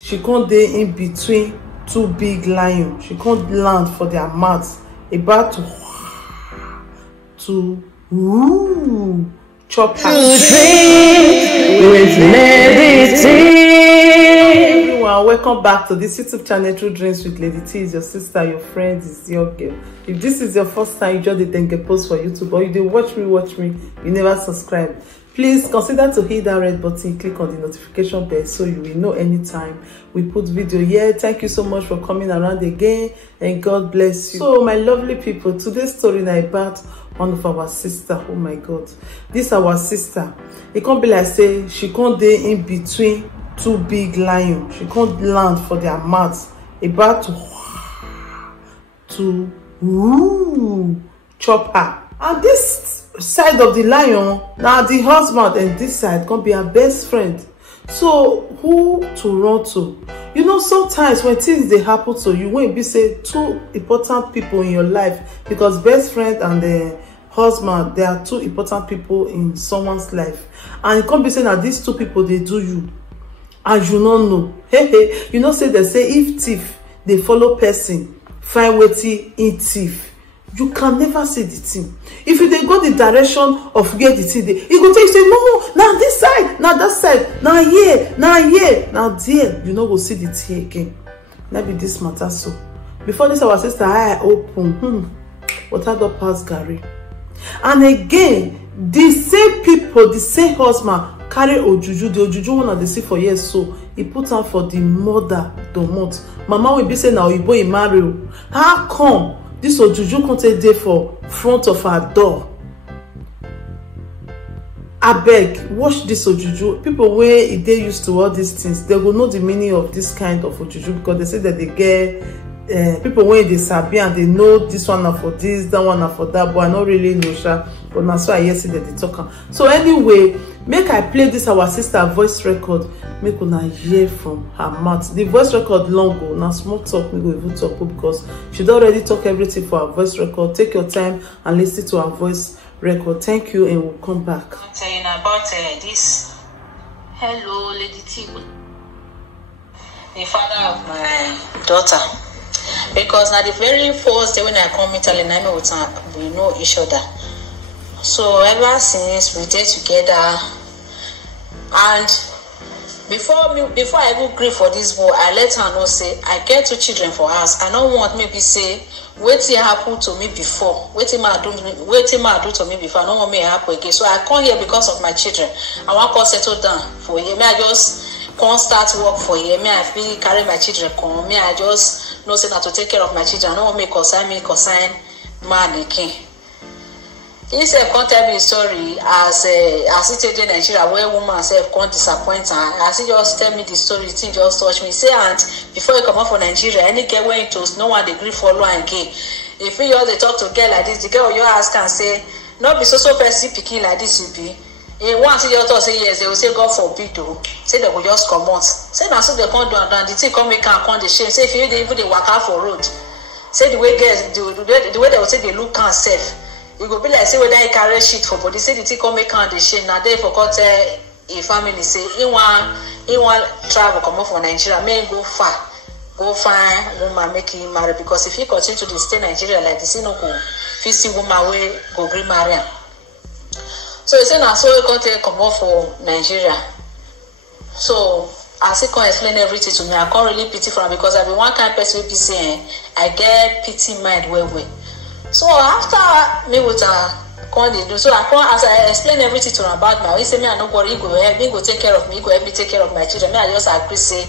She can't dey in between two big lions. She can't land for their mouths, about to chop her. Everyone, welcome back to this YouTube channel, True Dreams with Lady T. Is your sister, your friend, is your girl. If this is your first time you just didn't get post for YouTube, or you did watch me, you never subscribe, please consider to hit that red button, click on the notification bell so you will know anytime we put video here. Thank you so much for coming around again, and God bless you. So my lovely people, today's story is about one of our sister. Oh my God, this our sister. It can't be like say she can't dey in between two big lions. She can't land for their mouths, about to chop her. And this side of the lion, now the husband, and this side gonna be her best friend. So who to run to? You know, sometimes when things they happen to you, when you say two important people in your life, because best friend and the husband, they are two important people in someone's life, and it can't be saying that these two people they do you and you don't know. Hey, you know, say they say if thief they follow person, find wetin in thief, you can never see the thing. If you dey go the direction of where the thing dey, e go tell you say no, now this side, now that side, now here, now there. You no go see the thing again. Now be this matter so. Before this our sister eye open, water don pass garri. And again, the same people, the same husband carry ojuju. The ojuju one of the see for years, so he put am for the mother domot. Mama will be saying now oyibo he marry. How come this ojuju can't take day for front of her door? Abeg, watch this ojuju. People where they used to all these things, they will know the meaning of this kind of ojuju, because they say that they get people when they sabi and they know this one are for this, that one are for that, but I don't really know sha. But now so I hear see that they talk. So anyway, make I play this our sister voice record, make una hear from her mouth. The voice record long go, now small talk we go even talk, because she don already talk everything for her voice record. Take your time and listen to her voice record. Thank you, and we'll come back. I'm telling about this. Hello, Lady T, the father of my daughter. Because now the very first day when I come Italy, we know each other. So ever since we did together, and before I even agree for this boy, I let her know say I get two children for us. I don't want maybe say wetin happen to me before, wetin ma do to me before. I don't want me to happen again. So I come here because of my children. I want to settle down for here. Me I just can't start work for here. Me I feel carry my children come. Me I just know say not to take care of my children. I don't want me consign man again. He said, "Can't tell me a story as it in Nigeria where woman self can't disappoint her." As he just tell me the story, it just touch me. Say, and before you come out for Nigeria, any girl when it was no one degree follow and gay. If you all they talk to a girl like this, the girl you ask and say, "Not be so person picking like this you be." Once you just say yes, they will say God forbid though. Say they will just come out. Say now so they can't do and the thing come make and come the shame. Say if you even they walk out for road. Say the way girls the way they will say they look and safe. You go be like say whether you carry shit for body. Say the thing come make and the shame. Now they forgot a family say he want travel come off from Nigeria. May go far. Go find woman make him marry, because if he continue to stay in Nigeria like this, he no go see woman way go green marry. So he say now so he can't come off for Nigeria. So as he can explain everything to me, I can't really pity for him, because I be one kind of person will be saying I get pity mind well. So after me with her, so I come as I explain everything to her about my, he say me I no worry, he go help me, go take care of me, he go help me take care of my children. Me I just agree say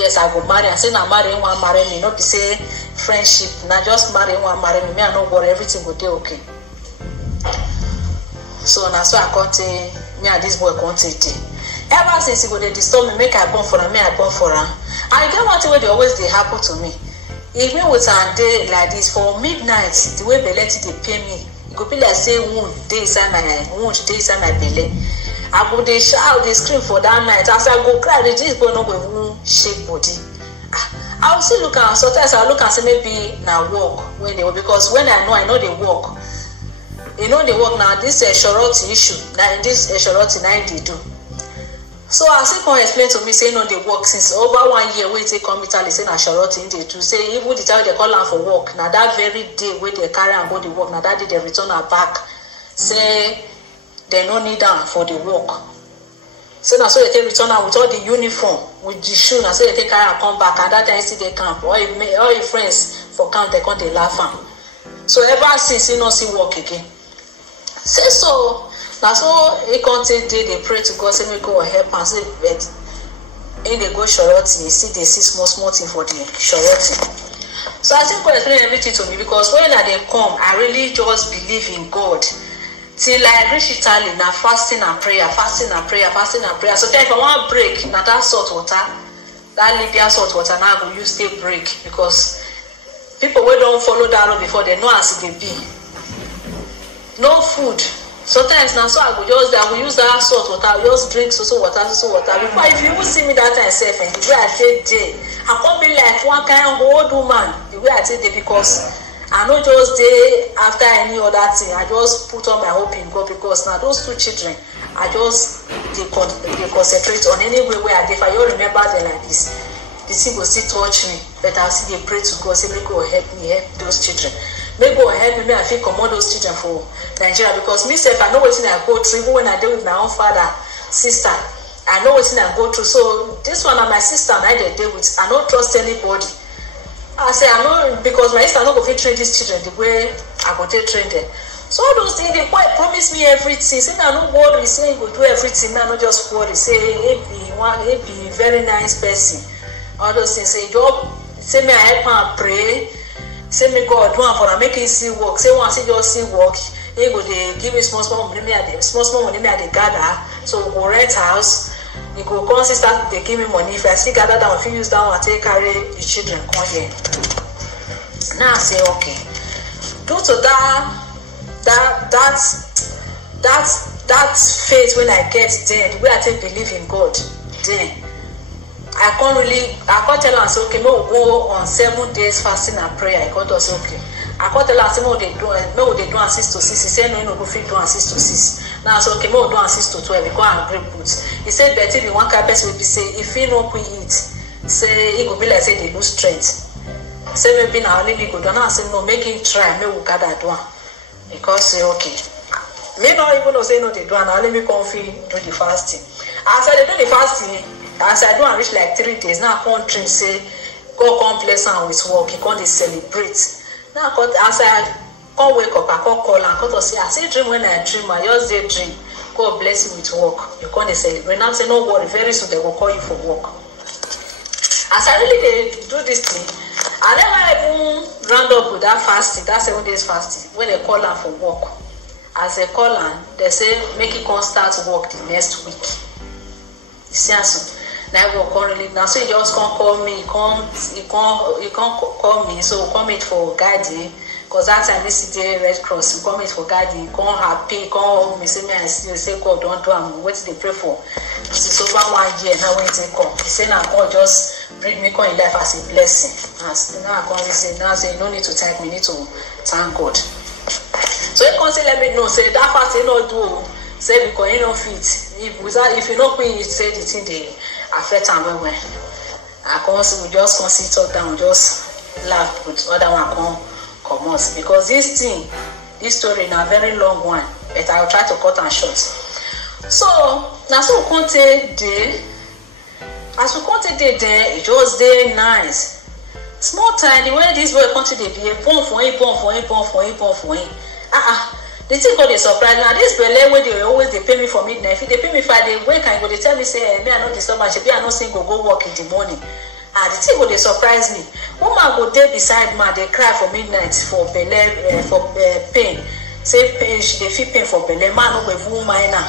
yes I go marry. I say now marry one marry me, not be say friendship. Now just marry one marry me. Me I no worry, everything go dey okay. So now so I can't me and this boy can't day. Ever since he go they disturb me, make I born for her, me I born for her. I get one thing where they always they happen to me. Even with a day like this for midnight, the way belly they pay me, it could be like say wound day inside my belly. I go they shout, they scream for that night. As I go cry, they just go no go shake body. I will still look and sometimes I look and say maybe now walk when they work, because when I know they walk. You know they work now. This Shoroti issue. Now in this Shoroti now they do. So as he come explain to me, say no, they work since over 1 year. Wey take come Italy, say na Charlotte they do. Say even the time they call am for work, na that very day wey they carry am go the work, na that day they return her back. Say they no need am for the work. So na so they take return am with all the uniform, with the shoe. Na so they take carry am come back, and that time see they camp. All his friends for camp they come they laugh am. So ever since he no see work again. Say so. Now so he continue they pray to God, say me go help and say but in they go Charlotte, you see they see small thing for the Charlotte. So I think God explain everything to me because when I they come, I really just believe in God. Till I reach Italy, now fasting and prayer. So then if I want break, now that salt water, that Libya salt water now I go use take break because people who don't follow that road before they know as they be. No food. Sometimes now so I will use that salt water, I will just drink so water. Before if you even see me that time self and the way I take day, I can't be like one kind of old woman the way I take day because I not just day after any other thing. I just put on my hope in God because now those two children I just they concentrate on any way where I if I don't remember them like this. The thing will still touch me, but I see they pray to God, say make God help me help those children. Make God help me, I feel command those children for Nigeria because myself I know what I go through even when I deal with my own father, sister. I know what I go through. So this one and my sister and I they deal with. I don't trust anybody. I say I know because my sister not go fit train these children the way I go take train them. So all those things they quite promise me everything. Say I no worry, say you go do everything. I not just worry. Say he be very nice person. All those things. Say me I help and pray. Say me God do for make it see work. Say once he just see work, he go they give me small money me at the gather. So we go rent house. He go come start they give me money. If I see gather down, if you use that one, take carry the children come here. Now I say okay. Due to that faith when I get there, the way I take believe in God, then I can't tell her say okay, no go on 7 days fasting and prayer. I can't say okay. I can't tell her say no they do on 6 to 6. He said no go fit do on 6 to 6. Now I say okay, no do on 6 to 12 because I agree put. He said but if the one kind person will be say if he no quit eat, say it go be like say they lose strength. Say maybe now only go do. Now I say no, make him try, make we gather do one. Because say okay. Me not even know say no they do and now let me come feel do the fasting. As I do the fasting, as I do and reach like 3 days, now I come dream say God come bless am with work, he come dey celebrate. Now as I come wake up, I come call and come to say I say dream when I dream, I just dey dream. God bless you with work. You come dey celebrate. Now say no worry, very soon they will call you for work. As I really dey do this thing, I never even round up with that fasting, that 7 days fasting, when they call am for work. As they call am, they say make it come start work the next week. You see so. Now I will call now so he just can't call me, he can't call me, so come it for guiding. Because that time this is the Red Cross, you come it for guiding, come happy, come me say me and say God don't do am, what they pray for. It's over 1 year now when they come. He say now God just bring me come in life as a blessing. As now I come say now say no need to thank me, need to thank God. So he come say let me know, say that fast he not do, say because he no fit. If you not quit, you say the thing they affect am well. I come see we just come sit talk down, just laugh with other one come out because this story na very long one, but I will try to cut and short. So now so we come take day. As we come take day there, it just dey nice. Small time the way this boy country dey be born for him. The thing go dey surprise now. This belle wey dey always dey pay me for midnight. If they pay me 5 days, wake and go dey tell me say me I no disturb am, shebi I no say go work in the morning. The thing go dey surprise me. Woman go dey beside man dey cry for midnight for belle for pain. Say pain, she dey feel pain for belle. Man no go even mind now.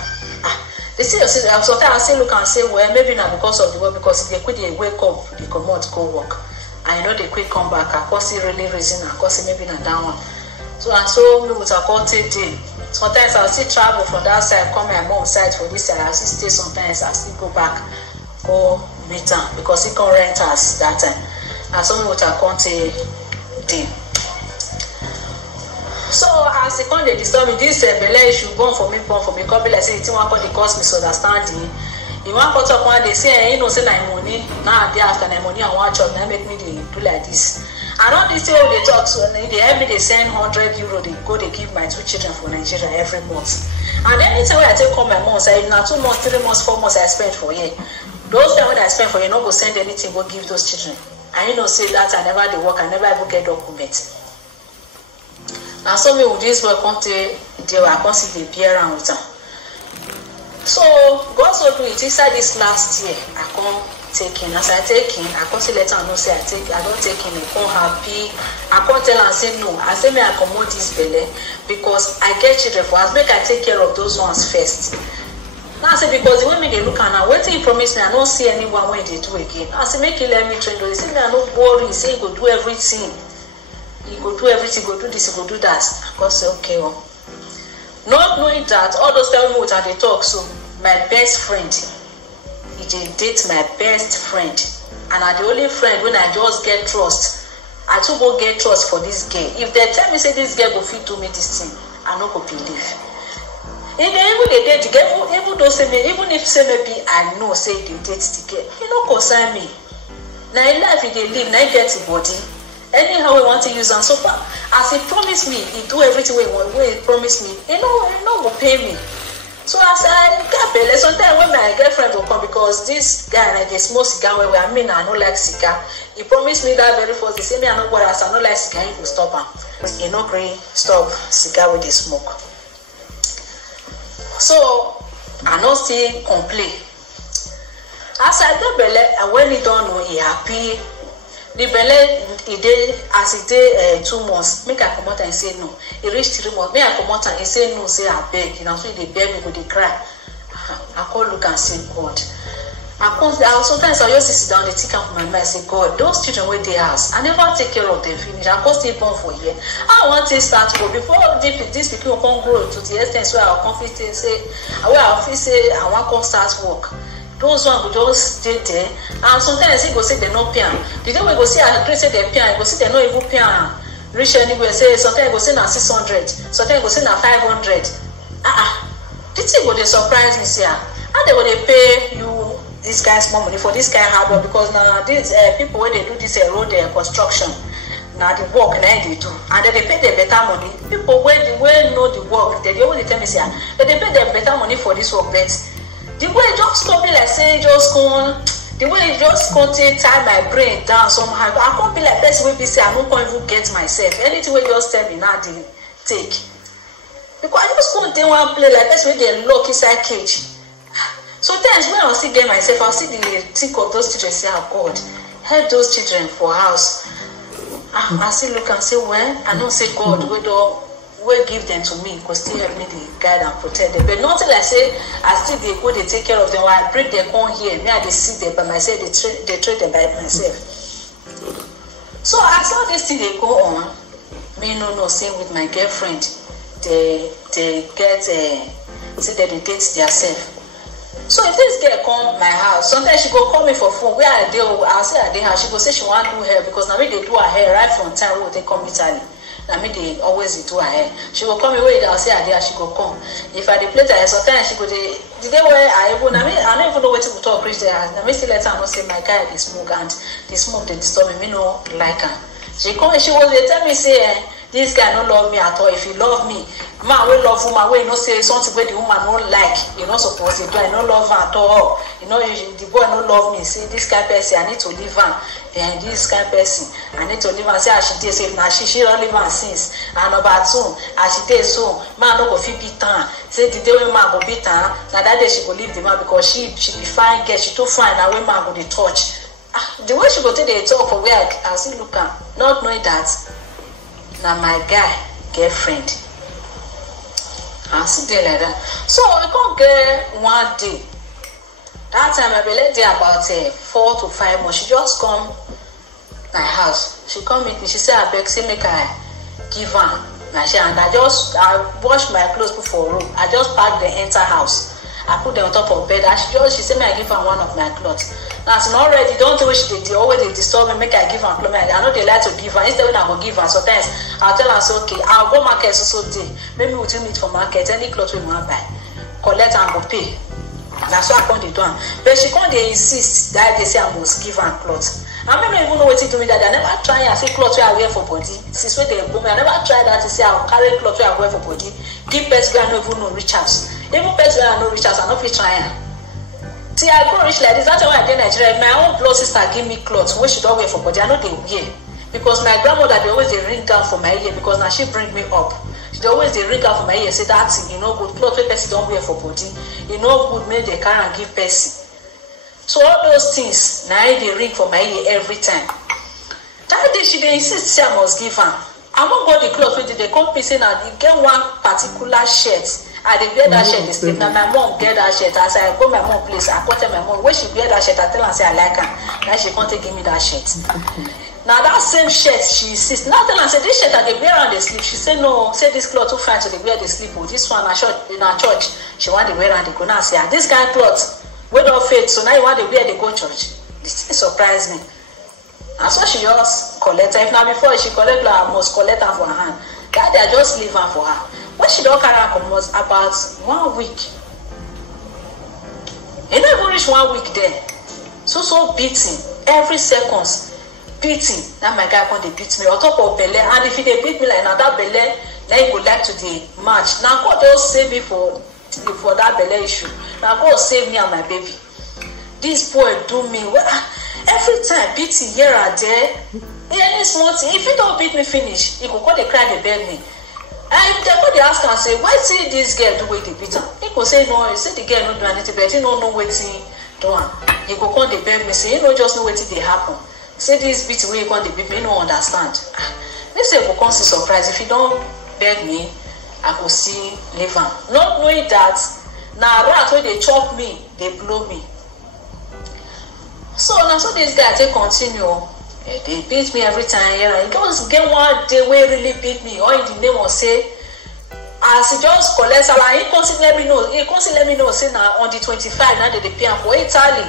The thing sometimes I say look and say well maybe na because of the work because they quit dey wake up dey comot go work. I know they quick come back. I cause it really reason. I cause it maybe not that one. So and so me with a quarter day. Sometimes I'll still travel from that side, come my mom's side for this side. I'll still stay sometimes. I'll still go back, go meet her because he can rent us that time. And so me with a quarter day. So as he come they disturb me, this belle issue born for me, come be like say it won't cause misunderstanding. You want to talk one day, say, you know, say my money, now day after my money, I want job, now make me do like this. And all this way they talk, so they help me, they send €100, they go, they give my 2 children for Nigeria every month. And anytime when I take home my months, I now 2 months, 3 months, 4 months I spend for you. Those times when I spend for you, not go send anything, go give those children. And you know, say that I never they work, I never ever get documents. Now so me with this work, they were constantly be around with them. So God so do it inside this last year. I come taking, as I taking, I come see letter and no say I don't take in, I come happy. I come tell and say no. I say me I come this belly because I get children for us. Make I take care of those ones first. Now I say because the way me they look at now, wait till you promise me I don't see anyone when they do again. I say make you let me train those. He say me I no worry. He say you go do everything. You go do everything. Go do this. You go do that. I go say okay. Well. Not knowing that all those tell me what they talk. So my best friend, he date my best friend, and I the only friend when I just get trust. I too go get trust for this girl. If they tell me say this girl go fit do me this thing, I no go believe. If they even they date the girl, even though say me, even if say maybe I know say they date the girl, he no concern me. Now in life he they live, now he get the body. Anyhow we want to use and so far as he promised me, he do everything we want. When he promised me, he no go pay me. So as I get belly, sometimes when my girlfriend will come because this guy like the small cigar where I mean I don't like cigar. He promised me that very first. He say me I know what else I don't like cigar. He will stop him. He no agree stop cigar with the smoke. So I no see complain. As I get belly, and when he don't know he happy. The belly he did as he did 2 months. Make I come out and say no. He reached 3 months. Make I come out and he say no. Say I beg. You know, so they beg me, go they cry. I call look and say God. Sometimes I just sit down, they think of my mind. I say God, those children where they house, I never take care of them. Finish. I go stay born for a year. I want to start go before this people can grow to the extent where I confident say, where I feel say I want to start work. Those ones will just stay there, and sometimes he go say they no pay. The day we go see I agree say they pay, go see they no even pay. Reach anywhere say sometimes go say na 600, sometimes go say na 500. The thing go they surprise me say, how they go they pay you this guy's more money for this kind of hard work because now these people when they do this road construction, now the work now they do, and then they pay them better money. People when know the work, they always tell me say, but they pay them better money for this work, but the way it just come be like say just come, the way it just come tie my brain down somehow. I can't be like person will be say I don't even get myself. Anything will just tell me now they take. Because I just can't take one play like person will they lock inside cage. Sometimes when I still get myself, I'll see the think of those children say, oh God, help those children for house. I still look and say, well, I don't say God, will give them to me because still help me to guide and protect them. But nothing like say I still they go they take care of them. While I break their corn here, me I they see them by myself, they trade them by myself. So as all this thing they go on, me no same with my girlfriend. They get say that they date themselves. So if this girl come my house, sometimes she go call me for phone. Where I do, I'll say I did her. She go say she want to do hair because now they do her hair right from time when they come Italy. I mean, they always do her hair. She will come away, I'll say, I she go come. If I play her, sometimes she go, the day where I don't even know what to talk, reach there. I may still let her know, say, my guy, they smoke, and they smoke, they disturb me, no like her. She come, she was, they tell me, say, this guy don't love me at all. If he love me, man will love woman, will not say something where the woman don't like. You know, supposed to do, I don't love her at all. You know, the boy don't love me. See, this kind of person, I need to leave her. And this kind of person, I need to leave her. Say, she did, say, now she don't leave her since. And about soon, as she did so, man don't go fit beat her. Say, the day when man go beat her, now that day she go leave the man because she be fine, girl, she too fine, now when man go the touch. The way she go take the talk for where I still look at, not knowing that. Now my guy girlfriend, I sit there like that. So we can't get one day. That time I be there about 4 to 5 months. She just come my house. She come meet me. She say I beg, say make I give her my share. And I wash my clothes before room. I just pack the entire house. I put them on top of bed. She said, may I give her one of my clothes. Now, it's not ready. Don't do what she did. Always they disturb me. Make I give her clothes. I know they like to give her. Instead, when I go give her, sometimes I'll tell her, so, okay, I'll go market so day. Maybe we'll do meet for market. Any clothes we want to buy. Collect and go pay. That's why I can't do it. But she can't insist that they say I must give her clothes. I don't even know what to do with that. I never try and say clothes where I wear for body. Since when they go, I never tried that to say I'll carry clothes where I wear for body. Give pets where I don't even know rich house. Even pets where I know rich house, I don't feel trying. See, I go rich like this. That's why I did Nigeria. My own blood sister give me clothes where she don't wear for body. I know they wear. Because my grandmother, they always they ring down for my ear because now she bring me up. She always they ring down for my ear, say that thing, you know, good clothes where person don't wear for body. You know, good make they carry and give person. So all those things, now they ring for my ear every time. That day she dey insist say I must give her. I won't go the clothes with the company saying that you get one particular shirt. I dey wear that shirt. They sleep. Now my mom get that shirt. As I go my mom place, I go tell my mom when she wear that shirt. I tell her say I like her. Now she can't give me that shirt. Now that same shirt she insists. Now tell her say this shirt that they wear on the sleep. She say no. Say this cloth too fine so they wear the sleep. Oh, this one I short in our church. She want to wear and they go now say this kind of cloth. We don't fit, so now you want to wear the go church. This thing surprised me. And so she just collect her. If now before she collect her, I must collect her for her hand. That day I just leave her for her. When she don't carry her come was about 1 week. It not even reach 1 week there. So beating every seconds. Beating. Now my guy come they beat me on top of belly. And if he they beat me like now that belly, then he go like to the match. Now God don't save me for that belly issue. Now God save me and my baby. This boy do me well. Every time beating here and there. Any small thing. If he don't beat me finish, he go call the cry, they beg me. And if they go they ask and say, why see this girl do with the beat her? He go say no, he say the girl not do anything, but he don't know what he do. He go call the beg me, say you know just know what they happen. Say this beat where you go the beat me, you don't understand. They say go come see surprise. If you don't beg me, I go see leave him. Not knowing that now rat when they chop me, they blow me. So now so this guy take continue. They beat me every time here. And just get one day where really beat me. Or in the name of say, as he just collect salary, he constantly let me know. He constantly let me know. Say now on the 25 now they pay for Italy.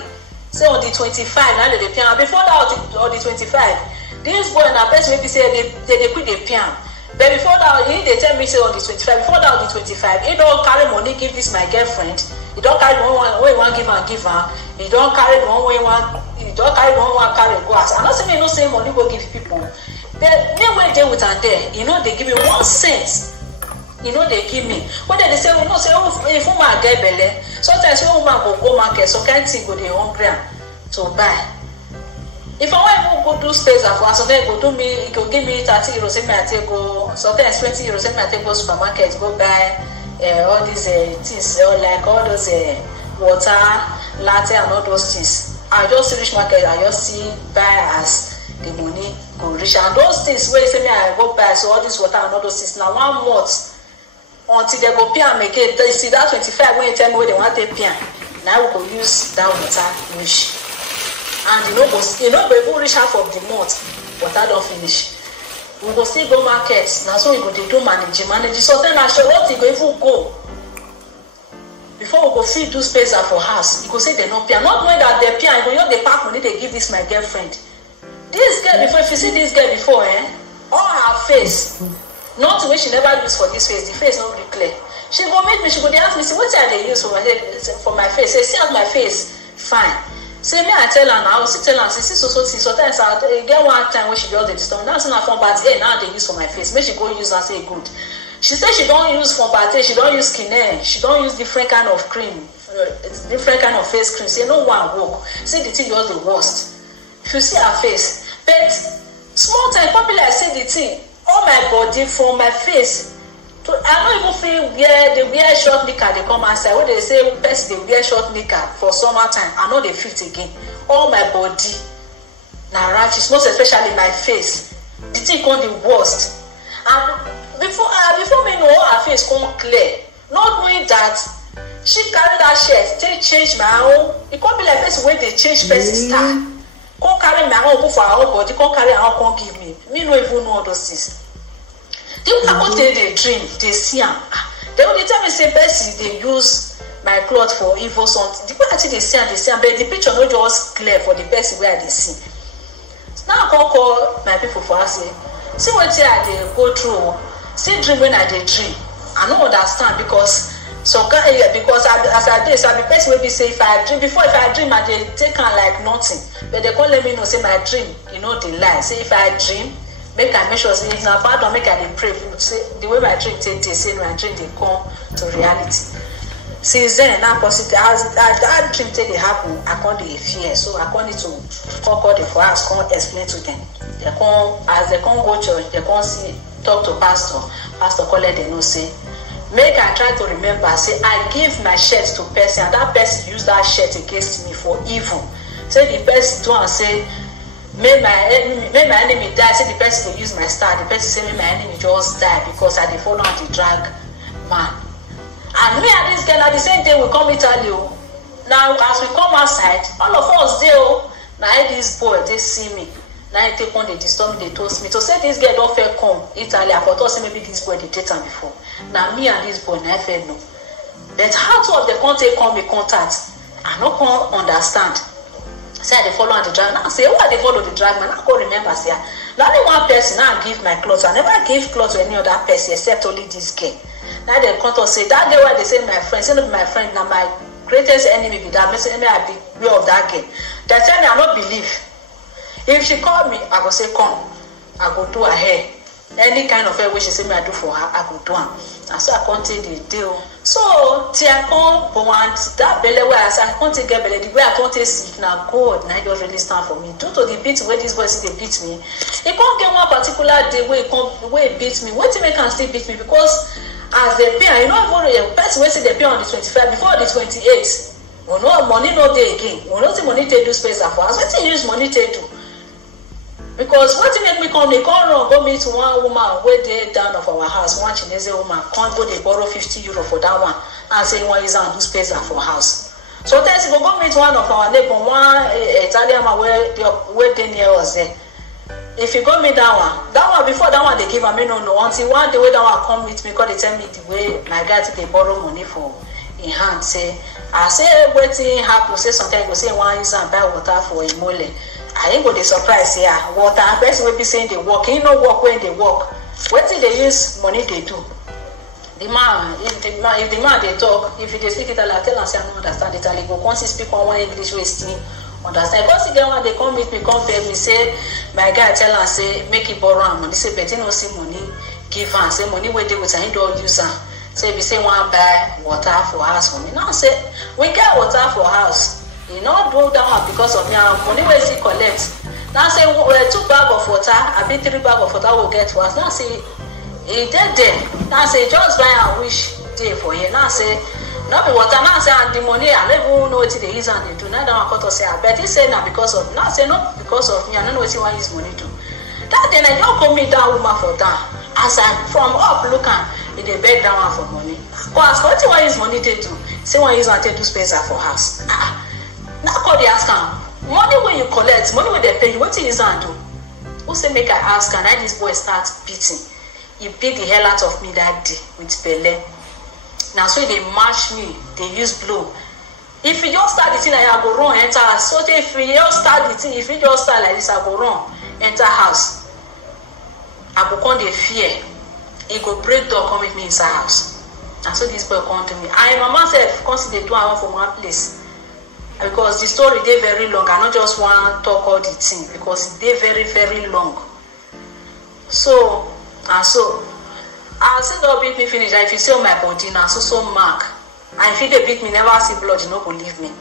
Say on the 25 now they pay. Before that on the 25, this boy now best maybe say they quit the pay. But before that, they tell me say on the 25. Before that on the 25, he don't carry money give this my girlfriend. He don't carry one way one give her. He don't carry one way one. He don't carry one carry go out. I'm not saying no same money go give people. But me when they with her there, you know they give me 1 cent. You know they give me. When they say you know say if woman get belly, sometimes woman go market, so can't think go they hungry to buy. If I want to go do space for us, so they go do me, he go give me 30 euros. If I take go, sometimes 20 euros. If I take go supermarket, go buy all these things, like all those water, latte, and all those things. I just reach market, I just see buy as the money go reach. And those things where you say me I go buy, so all this water and all those things. Now 1 month until they go pay and make it. You see that 25 when you tell me where they want to pay. Now we go use that water reach. And you know we go reach half of the month, water don't finish. We go still go market. Now so we go they do manage. So then I show what you go even go. Before we go feed do space for house, you go say they not pay. Not knowing that they pay, I go you know the pack money they give this my girlfriend. This girl before, if you see this girl before, all her face, not the way she never used for this face. The face not really clear. She go meet me, she go they ask me, see what they use for my face. Say see as my face fine. Say me I tell her now, I will still tell her, say so sometimes I get one time when she just the disturb. That's not from but now they use for my face. Make she go use and say good. She said she don't use from Bate, she don't use Kine, she don't use different kind of cream, different kind of face cream. Say no one work. Say the thing was the worst. If you see her face, but small time, popular say the thing, all my body from my face. To, I don't even feel they wear short knicker, they come outside. When they say best they wear short knicker for summertime, I know they fit again. All my body, now rashes, most especially my face. The thing called the worst. And before me know her face come clear, not knowing that she carry that shirt, they change my own. It can't be like person when they change person style. Can't carry my own for her own body, can't carry her own, can't give me. Me no even know all those things. They will they dream, they see them. They will tell me say best they use my cloth for evil something. The way actually they see them, but the picture not just clear for the person where they see. So now I can call my people for us. See what they go through. See dream when I they dream. I don't understand because So because as I did, so I be person will be say if I dream I dey take on like nothing. But they can't let me know say my dream, you know, they lie. Say if I dream, make I make sure say if na bad one, make I dey pray. Say the way my dream take dey, say my dream they come to reality. Since then, now positive as that dream take dey happen, I can't dey fear. So I can't need to call the house, come explain to them. They come as they come go church, they come see talk to pastor. Pastor call let them know say. Make I try to remember, say I give my shirt to person, and that person use that shirt against me for evil. Say the person do and say, make my enemy die. Say the person will use my star. The person say, make my enemy just die because I dey follow and dey drag man. And me and this girl at the same day we come Italy. Now as we come outside, all of us there. Now this boy they see me. Now they take one, they disturb me, they toast me. To say this girl don't fair come Italy, I thought say maybe this boy they date him before. Now me and this boy never fair no. But how two of the contact come in contact? I no can understand. Say they follow on the drive. Now say why they follow the drive man? I can't remember say. Now only one person now give my clothes. I never give clothes to any other person except only this girl. Now they come to say that day why they say my friend, say no be my friend, now my greatest enemy be that. Maybe I be way of that girl. They tell me I don't believe. If she call me, I go say come. I go do her hair. Any kind of hair which she say me I do for her, I go do her. And so I can't take the deal. So till I come want that belly where I say I can't take get belly. The way I can't take sick now, God, now just really stand for me. Due to the beat where this boy see they beat me, he can't get one particular day where he beat me. What time he can still beat me because as they pay, you know, a person will say they pay on the 25 before the 28th. We know money no day again. We know the money they do space for us. What they use money to do? Because what make me come, they come run go meet one woman where they down of our house, one Chinese woman, can't go they borrow 50 euro for that one and say one is and do space for house. So then we go meet one of our neighbor, one Italian man where they near us there. If you go meet that one before that one they give me no until one day where that one come meet me because they tell me the way my guy they borrow money for in hand say I say waiting happen say sometimes go say one use and buy water for a mole. I ain't go the surprise here. Water person will be saying they work. You know work when they work. What till they use money they do? The man, if the man they talk, if they speak Italian, I tell them say I don't understand Italian. Go come speak one English way still understand. Because the girl when they come meet me, come pay me say my guy tell her say make it borrow money. Say but he no see money give her. Say money where they with he don't use her. Say if you say one buy water for house for me. Now say we get water for house. You know, do that one because of me. Money where he collect. Now say 2 bags of water, I be 3 bags of water will get to us. Now say he dead there. Now say just buy and wish day for you. Now say not be water. Now say and the money I don't even know what they use and they do. Now that one cut to say I bet he say now because of now say not because of me. I don't know what he want his money to. That then I don't come meet that woman for that. As I from up looking, he dey beg that one for money. Because what he want his money to do? Say one use and take 2 space for house. Now call the ask him. Money when you collect, money when they pay you, what is and do? Who say make I ask and I this boy start beating. He beat the hell out of me that day with Bele. Now so they match me, they use blow. If you just start the thing like I go run, enter house. So if you just start the thing, if you just start like this, I go run, enter house. I go come the fear. He go break door, come with me inside house. And so this boy come to me. I mama said, consider do I want from one place. Because the story they very long. I not just want to talk all the thing because they very, very long. So and so I say don't beat me finish. If you see on my body now, so mark. And if they beat me, never see blood, you no go leave me.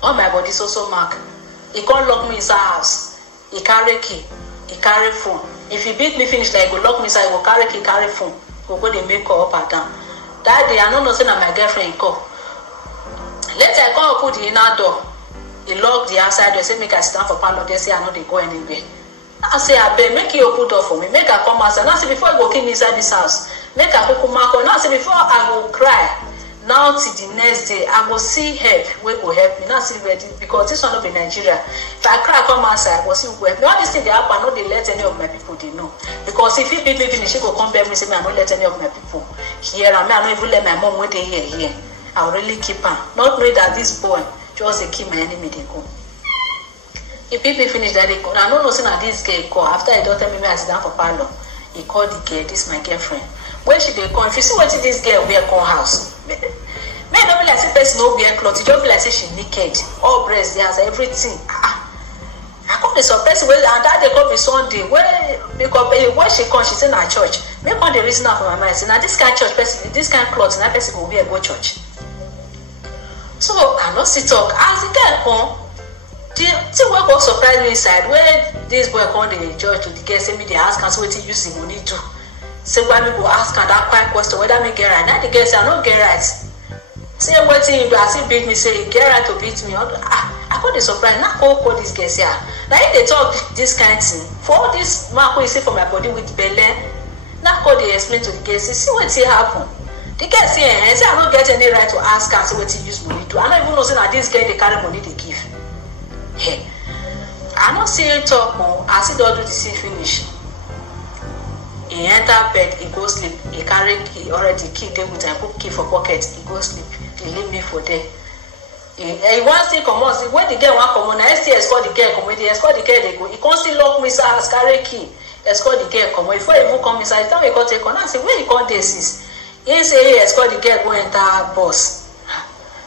On my body, so mark. He can't lock me inside house. He carry key, he carry phone. If he beat me finish, like go lock me inside, go carry key, carry phone. Go they make her up and down. That day I don't know say that my girlfriend call. Later I come put the inner door. He lock the outside door. Say make I stand for parlor. They say I know they go anywhere. I say I beg make you open door for me. Make I come outside. Now say before I go kill me inside this house. Make I cook mark. Now say before I go cry. Now till the next day I go see help. We go help me. Now see ready because this one not be Nigeria. If I cry come outside, I go see who help me. All this thing they happen. I know they let any of my people they know. Because if he beat me finish, he go come back me say me I don't let any of my people here. I don't even let my mom when they here. I'll really keep her. Not knowing that this boy just keep my enemy they go. If people finish that they go. I don't know saying that this girl call. After he don't tell me I sit down for parlor. He called the girl, this my girlfriend. when she dey come, if you see what this girl wear come house, may not be like say person no wear cloth, it just be like say she naked, all breast there, everything. I come dey surprise when and that day come be Sunday because when she come, she say na church. Make come the reason for my mind. Say na this kind church person, this kind cloth, na person go wear go church. So I no sit talk as the girl come. The thing wey go surprise me inside when this boy come dey judge to the girl say me dey ask am so wetin use the money do. Say why me go ask her that kind question whether me get right. Now the girl say I no get right. Say wetin you do as he beat me, say you get right to beat me. I go dey surprise. Now call this girl say now if they talk this kind thing for all this mark wey you say for my body with belle. Now call dey explain to the girl say see wetin happen. The girl say say I no get any right to ask her say wetin use money do. I no even know say na this girl dey carry money dey give. Hey, I no see you talk more. I see don't do the scene finish. He enter bed, he go sleep. He carry key already key there with him, put key for pocket. He go sleep. He leave me for there. He wants to come on. When the girl want come on, I still escort the girl come. When they escort the girl, they go. He can't still lock me inside. Carry key, escort the girl come. Before he even come inside, tell me he can't take on. I say where he can't this is. He say he escort the girl go enter bus.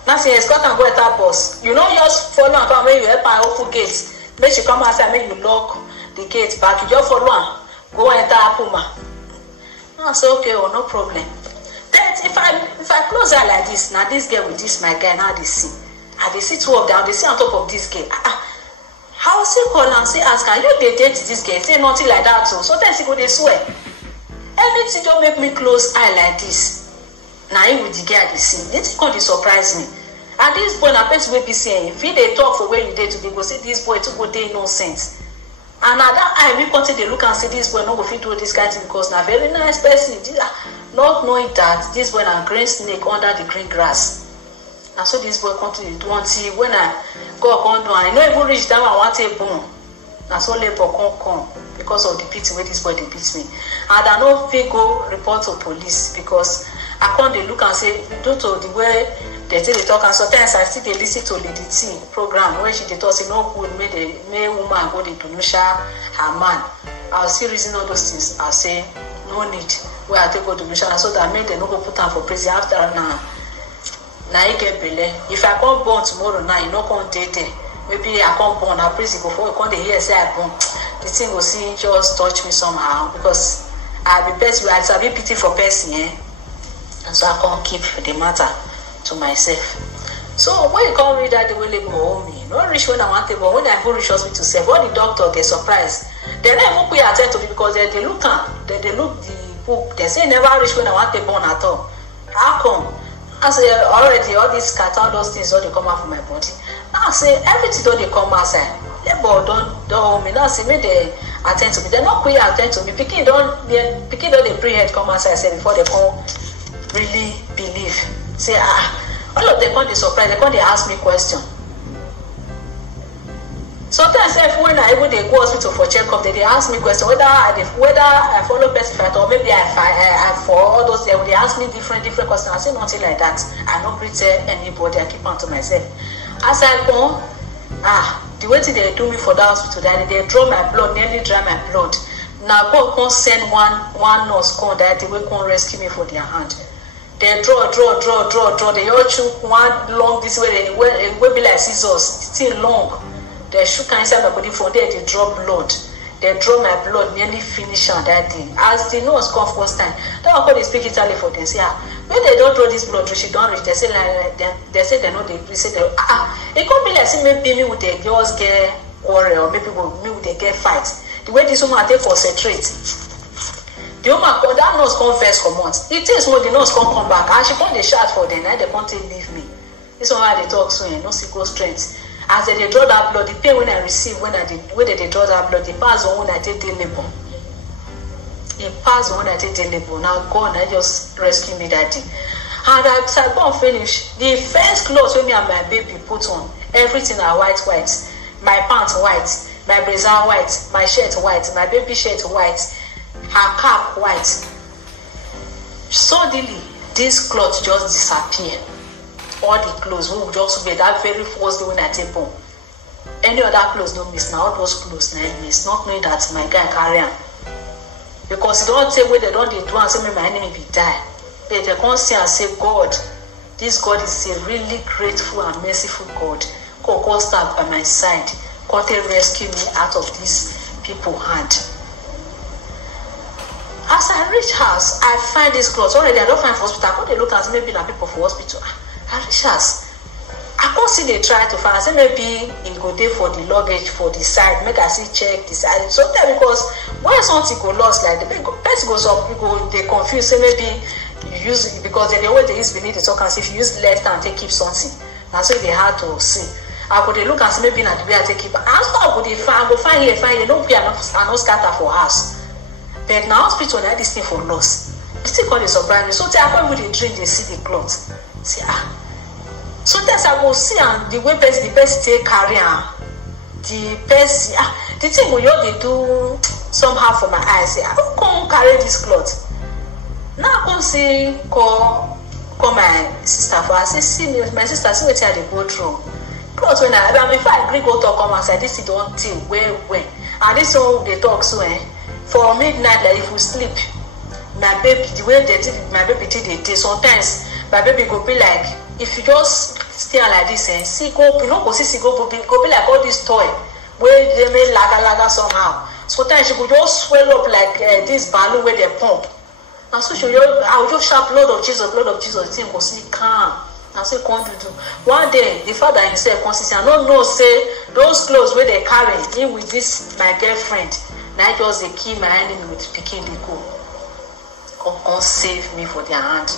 Now say escort and go enter bus. You know just follow and come when you help her open gates. Make she come outside, make you lock the gate back. You just follow her, go enter Puma. I say okay, oh no problem. Then if I close her like this, now this girl with this my guy now they see. And they see two of them, they see on top of this girl. How say call and say ask her, you they date this girl? Say nothing like that too. So then she go they swear. Everything don't make me close eye like this. Now he with the girl they see. They think they surprise me. And this boy na person wey be saying if they talk for where you dey today, go say this boy too go dey innocent. And at that eye we continue dey look and say this boy no go fit do this kind of thing because na very nice person. Not knowing that this boy na green snake under the green grass. And so this boy continue do until when I go come down, I no even reach that one I want take boom. Na so labor come because of the beating wey this boy dey beat me. And I no fit go report to police because I come dey look and say due to the way they talk, and sometimes I still they listen to Lady T program where she they talk say no good make woman go to Nusha her man. I'll still reason all those things. I'll say no need where I take go to Nusha so that make them no go put her for prison after now he get belle. If I come born tomorrow now, you no come day there. Maybe I come born a prison before you come dey hear say I born. The thing will see just touch me somehow because I be person I sabi pity for person, and so I can't keep the matter to myself. So when you come read that the way they go home me, not reach when I want to, but when I go reach hospital say, all the doctor get surprised. They never pay attention to me because they look the book, they say never reach when I want to born at all. How come? I say already all these scatter, all those things all they come out from my body. Now I say everything don't they come outside. Labor don't me. Now say me they attend to me. They not pay attention to me. Picking don't they pray head come outside say before they come really believe. Say all of them come they surprise, they come they ask me question. Sometimes when I even they go hospital for checkup, they ask me question whether I follow pesticide or maybe I for all those they ask me different questions. I say nothing like that. I don't tell anybody, I keep on to myself. As I go, the way they do me for the hospital, they draw my blood, nearly dry my blood. Now God can send one nurse come that they will come rescue me for their hand. They draw. They all chook one long this way. They will be like scissors, still long. They shook inside my body from there. They draw blood. They draw my blood nearly finish on that day. As the nurse come first time, then I call they speak Italy for them. Say when they don't draw this blood, she don't reach. They say they know they say they it could be like say maybe me with the girls get quarrel or maybe me with the get fight. The way this woman take concentrate. The woman that nurse come first come out. It takes more the nurse come back and she come dey shout for them. Now they can't leave me. This one why they talk so no single strength. As they draw that blood, the pain when I receive when they draw that blood, it pass on when I take the labor. It pass on when I take the labor. Now God, I just rescue me that day. And as I go and finish, the first clothes when me and my baby put on, everything are white. My pants white, my blazer white, my shirt white, my baby shirt white, her cap white. Suddenly, this cloth just disappear. All the clothes will just wear that very first day when I take home. Any other clothes don't miss. Now all those clothes now miss. Not knowing that my guy carry them. because e don take wey dem don dey do am say make my enemy be die. But they come see and say, God, this God is a really grateful and merciful God. God stand by my side. God rescue me out of these people's hand. As I reach house, I find this clothes. Already I don't find for hospital. I go dey look as maybe na people for hospital. I reach house. I can't see they try to find. I say maybe it go there for the luggage for the side. Make I see check the side. So that because when something go lost like the person goes up, you go they confuse. Say maybe you use it because the way they use beneath the talk and if you use left hand take keep something. That's why they hard to see. I go they look and say maybe not the way I take keep. I go they find. I go find here. No be I no scatter for house. But now hospital that this thing for loss. You still call it surprise me. So I go with the drink they see the cloth. Say so that's I go see and the way the person take carry the person the thing we all they do somehow for my eyes. Say I don't come carry this cloth. Now I come see call my sister for I say see me my sister see what I go through. Cloth when before I agree go talk come outside this is don't till well and this one they talk so for midnight like if we sleep my baby the way they did my baby did they sometimes my baby go be like if you just stay like this and see go you know go see go be like all this toy where they make laga somehow. Sometimes she could just swell up like this balloon where they pump. And so I will just shout blood of Jesus, the thing go see calm. And say come do. One day the father himself consistent. I don't know say those clothes where they carry in with this my girlfriend. Now just they kill my enemy with picking the go. Come save me for their hand.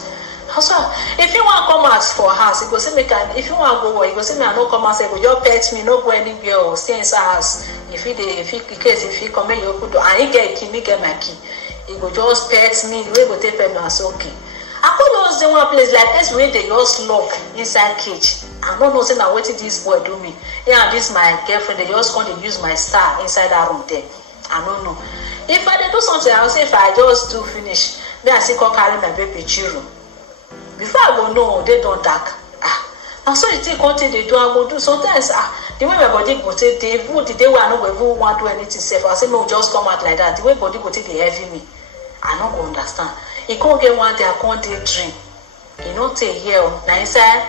So if you want to come out for house, you go say make if you want to go work, you go say me I no come out, say go just pet me, no go anywhere or stay inside house. If he come in, you could do and he get key, me get my key. He go just pet me, the way go take pet me and say okay. I could just say one place like this way they just lock inside cage. I don't know say now what did this boy do me. Yeah, this my girlfriend, they just come to use my star inside that room there. I don't know. If I do something, I'll say if I just do finish, then I still come carry my baby children. Before I go no, they don't dark. And so you take content they do, I go do sometimes the way my body go take the day where I know we want to do anything safe. I say no just come out like that. The way body go take they heavy me. I don't go understand. He can't get one day I can't take drink. You know take here now inside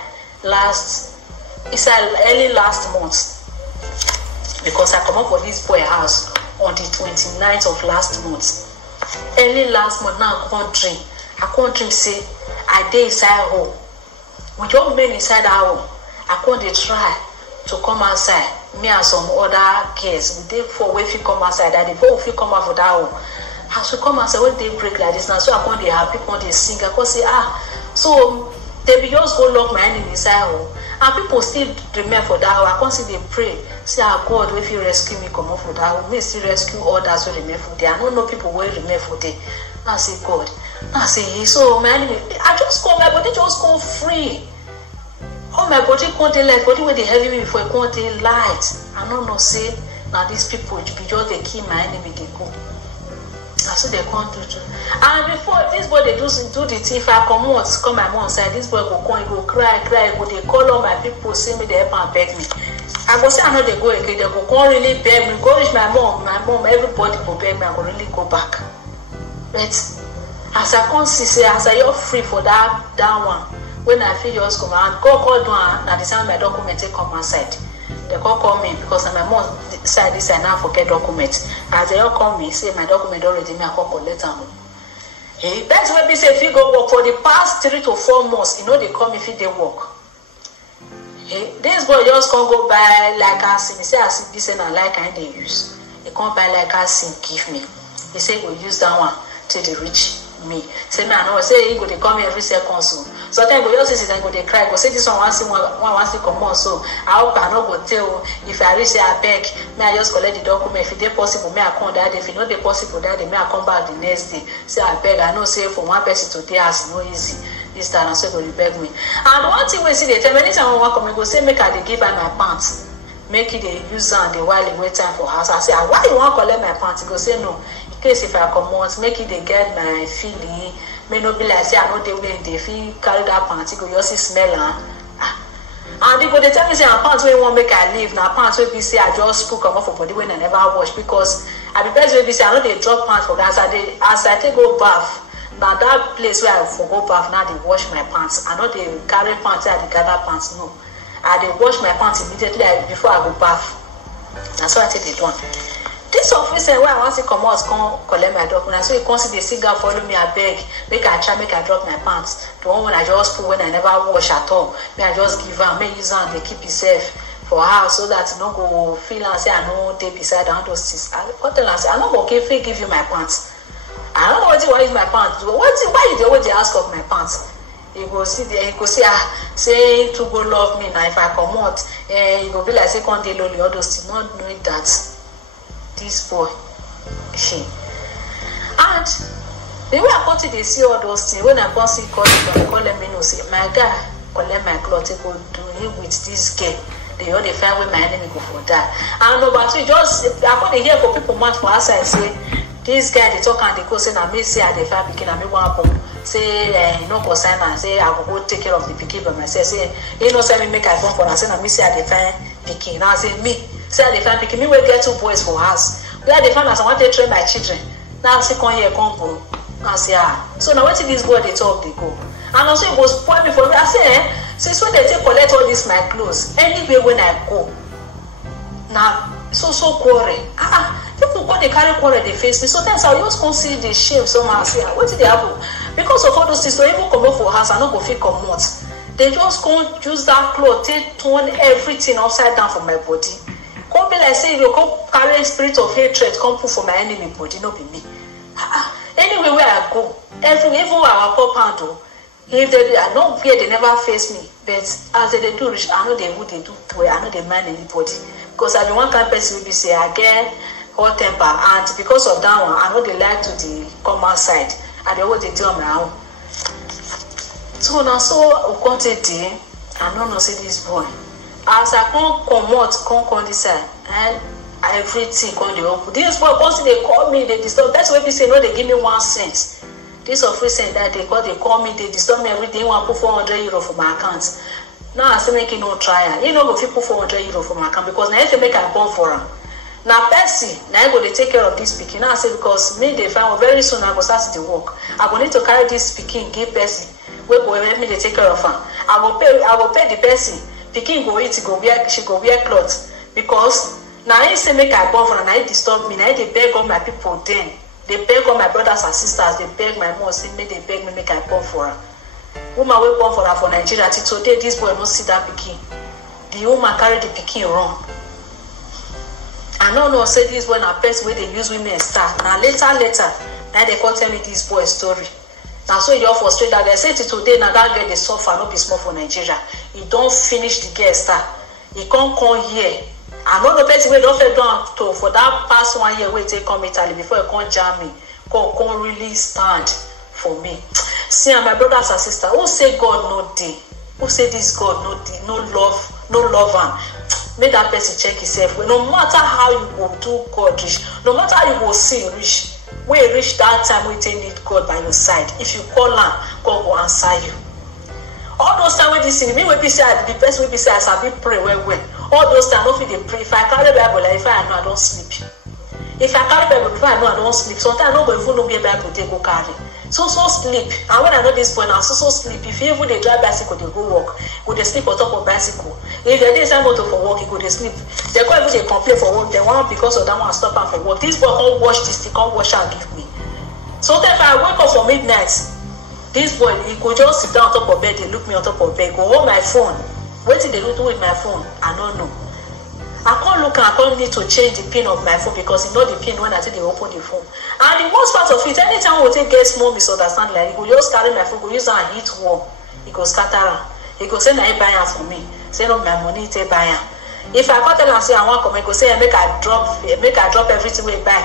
early last month. Because I come up for this boy house on the 29th of last month. Early last month now I can't drink. I can't drink say I dey inside home. We just men inside our home. I can't try to come outside. Me and some other girls. We dey for way if come outside. That they both if come out for that home. As we come outside, when they break like this now, so I can't dey happy, can't dey sing. I can't say so they be just go lock my enemy inside home. And people still remain for that home. I can't see they pray. Say God, if you rescue me, come out for that home. Me still rescue others who remain for there. I don't know people who remain for there. I say God. I say so my enemy. I just call my body just go free. Oh my body can't take light. Body where they heavy me before it can't take light. I don't know say now these people be just they kill my enemy they go. That's what they can't do too. And before this boy they do the thing. If I come my mom side, this boy go come, he go cry, go they call all my people, see me they help and beg me. I go say I know they go again, they go come really beg me, go reach my mom, everybody go beg me, I go really go back. But as I can't see, say as I you're free for that one, when I feel yours come out, go call down and the time my document they come outside. They call me because my mom side this I now forget documents. As they all call me, say my document already me I call collect them. Hey, that's why we say if you go work for the past 3 to 4 months, you know they come if they work. Hey, this boy just can't go buy like I see. He say I see this and I like and they use. He can't buy like I see give me. He say we'll use that one till they reach me. Say me I know say he go they come every second so. Sometimes go just say go they cry, go say this one wants to come on. So I hope I not go tell if I reach say I beg, may I just collect the document. If it's possible, may I come that day. If it's not possible that day, may I come back the next day. Say I beg, I know say for one person to day it's no easy. This time so go beg me. And one thing we see they tell me anytime I want come, go say make I they give by my pants. Make it they use and the while wait time for house. I say why you want to collect my pants? He go say no. In case if I come out, make it they get my feeling. May not be like say I know they when they feel carry that pants, go you see smell and they go they tell me say pants where you want make I leave now pants where be say I just spoke come off for body when I never wash because I be person wey be say I no dey drop pants for gas. As I take go bath, na that place where I for go bath now dey wash my pants. I no dey carry pants, I dey gather pants. No, I dey wash my pants immediately before I go bath. That's what I take dey do. This officer where I want to come out, come collect my document. So he come see the cigar follow me, I beg, make I drop my pants. The one when I just put when I never wash at all. May I just give her, may use her and they keep it safe for her so that you no go feel and say I know they beside her those things. I tell her, say I no go give you my pants. I don't know what is my pants. Why you always ask of my pants? He go see there, he go say say to go love me now. If I come out, he go be like say come dey lonely, all those things. Not knowing that this boy, and the way I come to dey see all those things, when I come see call let me know say my guy collect my cloth, he go do it with this girl. They all dey find where my enemy go for that. And number two, just I come dey hear for people mouth for outside say this guy dey talk and dey go say na me say I dey find pikin, na me wan happen. Say no go sign and say I go go take care of the pikin by myself. Say he no say me make I born for am. Say na me say I dey find pikin. Now say me say I dey find pikin. Me wey get 2 boys for house. Where I dey find as I want to train my children. Now say come here come go. I say so now wetin this boy dey talk dey go. And also he go spoil me for me. I say since when they take collect all this my clothes, anywhere when I go, now so quarrel. People go they carry quarrel they face me. Sometimes I just come see the shame somehow. Say what did they happen? Because of all those things, so even come up for house, I not go feel come out. They just can't use that cloth, they turn everything upside down for my body. Come be like say you come carry spirit of hatred, come put for my enemy body, not be me. Anyway where I go, even our compound, if they are not here, they never face me. But as they do rich, I know they would they do well, I know they mind anybody. Because I be one kind of person will be say I get hot temper, and because of that one, I know they like to the come outside. And they always do on my own. So now so we come take day, I don't know say this boy. As I come this side, and everything come dey open. This boy once they call me, they disturb. That's why people say no, they give me 1 cent. This of recent that they call me, they disturb me everything. Want put 400 euro for my account. Now I say make it no trial. You know go fit put 400 euro for my account because now if they make I come for him. Now Percy, now I go to take care of this pikin. Now I say because me they find very soon I go start the work. I go need to carry this pikin, give Percy. We go help me to take care of her. I will pay the Percy. Pikin go eat, she go wear clothes. Because now I say make I born for her, now it disturb me. Now they beg all my people then. They beg all my brothers and sisters. They beg my mom, say they beg me make I born for her. Woman will born for her for Nigeria. Till today this boy not see that pikin. The woman carry the pikin wrong. I don't know say this when a person where they use women start. Now later, now they come tell me this boy story. Now so you're frustrated. They say today now that girl they suffer, not be small for Nigeria. He don't finish the girl start. He can't come here. I know the person where don't feel down to for that past 1 year where they come Italy before he come jam me. Come really stand for me. See and my brothers and sisters, who say God no day? Who say this God no day? No love him. Make that person check himself. No matter how you go do God rich, no matter how you go see rich, when you reach that time when you need God by your side, if you call him, God will answer you. All those times when you see me, when be say the person will be say I be pray well. All those times, don't feel they pray. If I carry Bible, like if I know I don't sleep. If I carry Bible, if I know I don't sleep. Sometimes I don't go even know be a Bible they go carry. So sleep. And when I know this point, I so sleep. If you even they drive bicycle, they go walk. Go they sleep on top of bicycle. If they didn't motor for work, you go they sleep. They go even they complain for work. They want because of that one stop and for work. This boy can't wash this, he can't wash and give me. So if I wake up for midnight, this boy he could just sit down on top of bed, they look me on top of bed, go hold my phone. What did they do with my phone? I don't know. I can't look and I can't need to change the pin of my phone because you know the pin when I say they open the phone. And the most part of it, anytime we take get small misunderstanding, like he go just carry my phone, go use and hit wall, he go scatter am. He go say na he buy am for me. Say no, my money he take buy am. If I can't tell him say I want come, he go say make I drop everything we buy.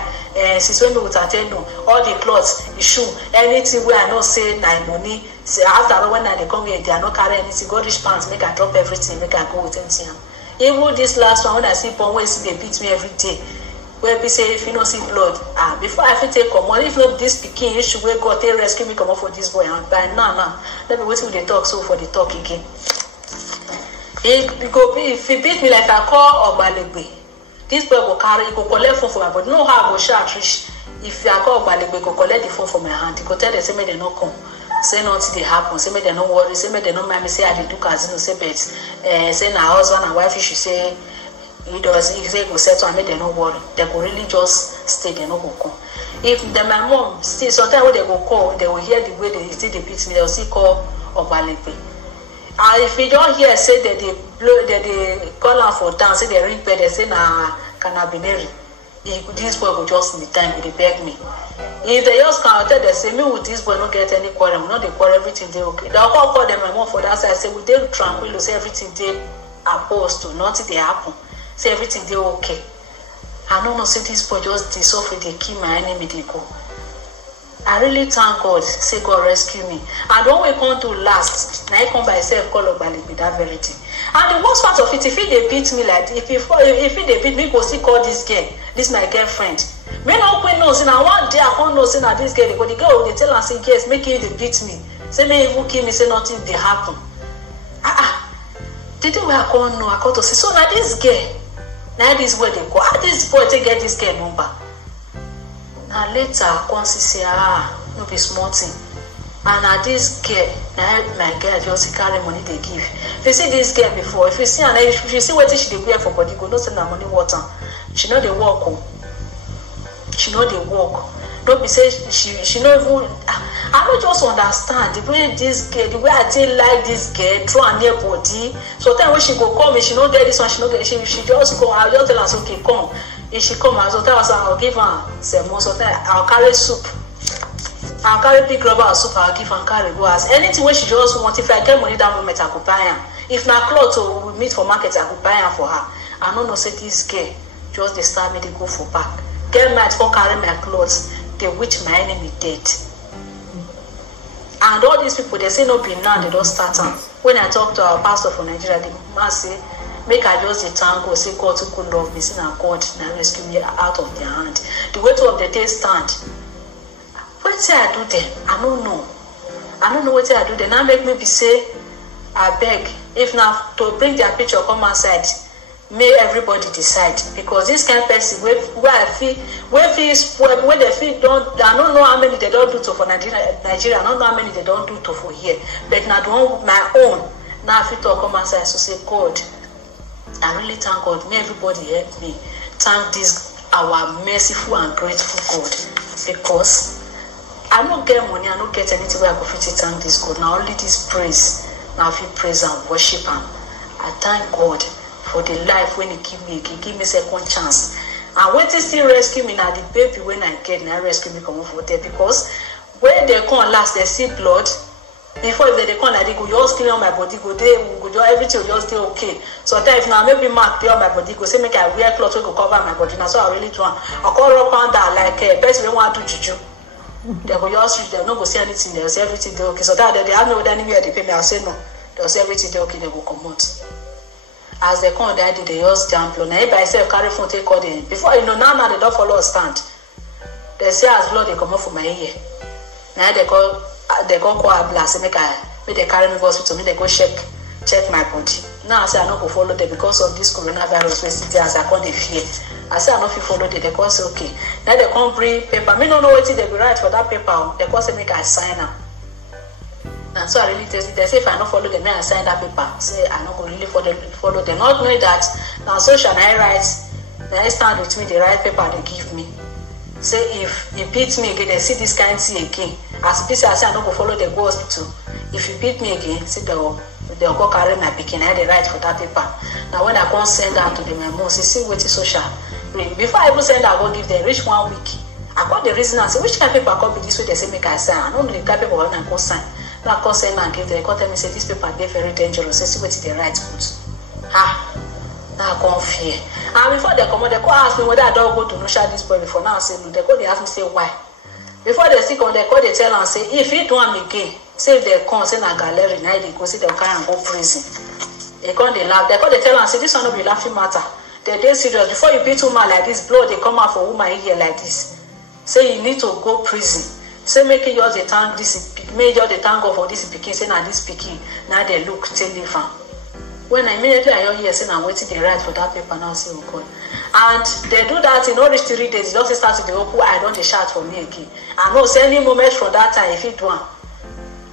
Since when we would attend no, all the clothes, the shoe, anything where I know say na money. Say after all when they come here, they are not carry anything. Go rich pants, make I drop everything, make I go with anything. Even this last one when I see porn, when they beat me every day. Where we say if you don't see blood, before I take come on, if not this pikin issue where God they rescue me come up for this boy and by now. Let me wait till they talk so for the talk again. If he beat me like I call Ogbalegbe, this boy go carry, he go collect phone for my body. No how I go shout reach. If I call Balebe, go collect the phone from my hand. He go tell them, say me they no come. Say nothing they happen. Say me they no worry. Say me they no mind me. Say I did do casino. Say bet. Say na husband and wife. You should say he does. If they go settle, I make they no worry. They go really just stay. They no go come. If my mom still sometimes when they go call, they will hear the way they still they beat me. They will still call Balebe. If you don't hear say that they blow, that they call out for dance, say they ring bell, they say na cannabineri. This boy will just need time, they beg me. If they just can't tell, they say me with this boy not get any quarrel, not they quarrel everything they okay. They'll call them my mom for that side. Say we they tranquil, say everything they opposed to, nothing they happen. Say everything they okay. I don't know, say this boy just dissolve, they kill my enemy, they go. I really thank God, say God rescue me. And when we come to last, now I come by self call up with that very thing. And the worst part of it, if they beat me like if they beat me, go see call this girl, this my girlfriend. Me no queen knows, now one day I can't know say now this girl, they go the girl they tell her say yes, make you they beat me. Say me even kill me, say nothing they happen. The thing where I can't know, I can't say so now this girl, now this where they go. How this boy take get this girl number? Now later I can't say no be small thing. And this girl, now my girl just carry money they give. If you see this girl before, if you see her, if you see what she dey wear for body, go not send her money water. She know they walk. She know they walk. Don't be say she know even. I don't just understand the way this girl, the way I tell like this girl, throw her near body. So then when she go come, she no get this one, she no get. She just come. I'll just tell her okay come. If she come, I'll tell her I'll give her some more. So then I'll carry soup. I'll carry big rubber of soup, I'll give and carry go as anything where she just want. If I get money that moment, I could buy her. If my clothes we meet for market, I could buy her for her. I don't know, say this girl, just they start me, they go for back. Get mad for carry my clothes, they wish my enemy dead. And all these people, they say no be now, they don't start on. When I talk to our pastor for Nigeria, the man say, make I just the tango, say God to good love me, say now God, now rescue me out of their hand. The way to of the day stand. What say I do then? I don't know. I don't know what I do then. Now make me be say, I beg. If now to bring their picture come outside, may everybody decide. Because this kind of person where I feel, where they feel don't, I don't know how many they don't do to for Nigeria. I don't know how many they don't do to for here. But now do my own. Now I feel to come outside so say God. I really thank God. May everybody help me. Thank this our merciful and grateful God. Because I don't get money, I don't get anything where I go fit to thank this God. Now only this praise. Now I feel praise and worship him. I thank God for the life when he give me second chance. And when they still rescue me now, the baby when I get now rescue me come over there. Because when they come last, they see blood. Before if they come like they go just clean on my body, go there, go do everything will just stay okay. So if now maybe mark clear on my body, go say make I wear clothes to cover my body. Now so I really do. I call up on that like person we want to juju. They go just reach, they no go see anything, they'll say everything they okay. So that they have no anywhere they pay me, I'll say no. They'll say everything they okay, they will come out. As they come, they just jump. Now if I say carry phone, take call them. Before you know, now they don't follow a stand. They say as blood they come out from my ear. Now they go call a blast, make they carry me to hospital, me they go check my body. Now I say I not go follow them because of this coronavirus as I call the fear. I say I not follow them, they call say okay. Now they come bring paper. Me don't know what they be write for that paper. They call say make I sign them. And so I really tell them, they say if I not follow them, I sign that paper. Say I not go really follow them. Not knowing that now social I write, they stand with me, the right paper they give me. Say if you beat me again, they see this kind thing again. As people say I not go follow them go hospital. If you beat me again, say they'll go carry my picking. I had the right for that paper. Now when I go send that to the my mom, say see what is social. Before I even send that, I go give them reach 1 week. I got the reason and say which kind of paper could be this way. They say make I sign. I don't know the kind of paper when I go sign. Now I go send and give them. They tell me say this paper they very dangerous. Say see what is the right good. Now I come fear. And before they come, they go ask me whether I don't go to no share this boy before. Now I say no. They go they ask me say why. Before they see come, they call they tell and say if you do am again, say if they come say na gallery now they go see they carry and go prison. They come they laugh. They call they tell and say this one no be laughing matter. They serious. Before you beat woman like this, blood they come out for woman here like this. Say you need to go prison. Say make it yours the thank this make yours the thank God for this picking. Say now this picking now they look till leave am. when immediately I hear saying I'm waiting, they write for that paper now, say, oh God. And they do that in all these 3 days, it doesn't start to the open, I don't shout for me again. I know any moment from that time, if it one,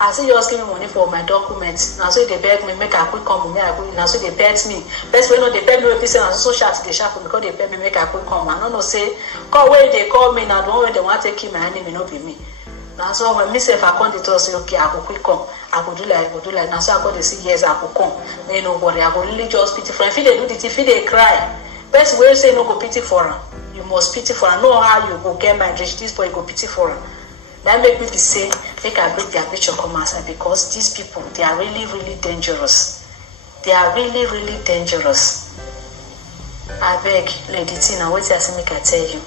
I see you just give me money for my documents. Now so they beg me, make a quick come, now so they bet me. Best way no, they bet me if say and so shout they sharp because they bet me make a quick come. I don't know say, call where they call me now, the one where they want to keep my enemy, not be me. Now so when me say if I come, they say okay, I go quick come, I go do like, now so I go they say yes, I go come. They no worry, I go really just pity for them. If they do this, if they cry, best way say no go pity for them. You must pity for them. Know how you go get my rich, this boy go pity for them. That make me be say, make I break their picture come outside because these people, they are really, really dangerous. They are really, really dangerous. I beg, Lady Tina, wait till I say make I tell you.